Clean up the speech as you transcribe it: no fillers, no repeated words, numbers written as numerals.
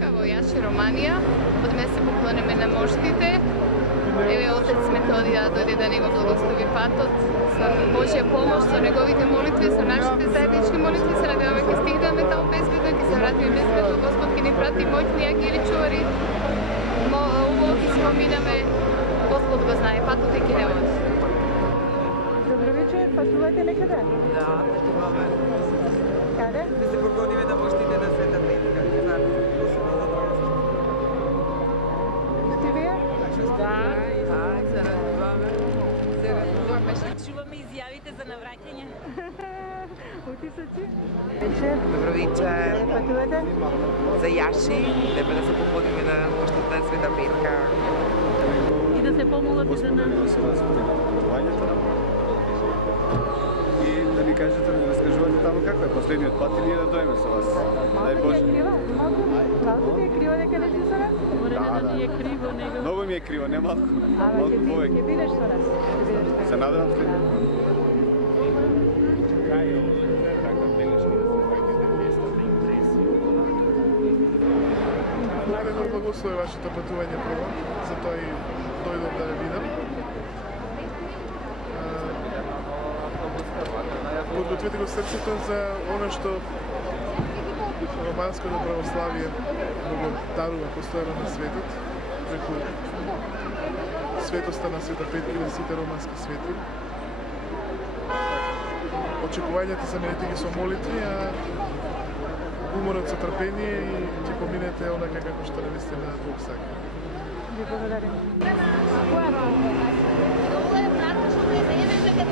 петка во Јаши, Романија. Од ме се поклониме на моштите. Еве Отец Методија дојде да него благослови патот со Божја помош, со неговите молитви, со нашите заеднички молитви. Се надеваме ќе стигнеме таму безбедно, ќе се вратиме безбедно. Господ ќе ни прати моќни ангели чувари. Убаво ќе си поминаме. Господ го знае, патот е ќе не води. Добро вечер, патувате некаде? Да, патуваме. Каде? Да се поклониме на моштите на Света Петка. Ти вие? Да, се радуваме. Чуваме изјавите за навраќање. Утисоци? Вечер. Добро вечер. Патувате? За Јаши, треба да се поклониме на моштите на Света Петка. И да се помолат за нас. И да ни кажете, да ни разкажувате таму како е последниот пат и ние да дојдеме со вас. Дај Боже. Малку ти е криво дека не си со нас? Мора да ни е криво него. Многу ми е криво, не малку. Ама Малку ќе повеќе. бидеш со нас. Се надевам след. Благодарам благослови вашето патување прво, затоа и дојдов да ја видам. Подгответе го срцето за оно што романското православие го дарува постојано на светот, преку светоста на Света Петка и на сите романски свети. Очекувањата заменете ги со молитви, а уморот со трпение и ќе поминете онака како што навистина Бог сака. Ви благодарим. Ова е пратка што преземеш дека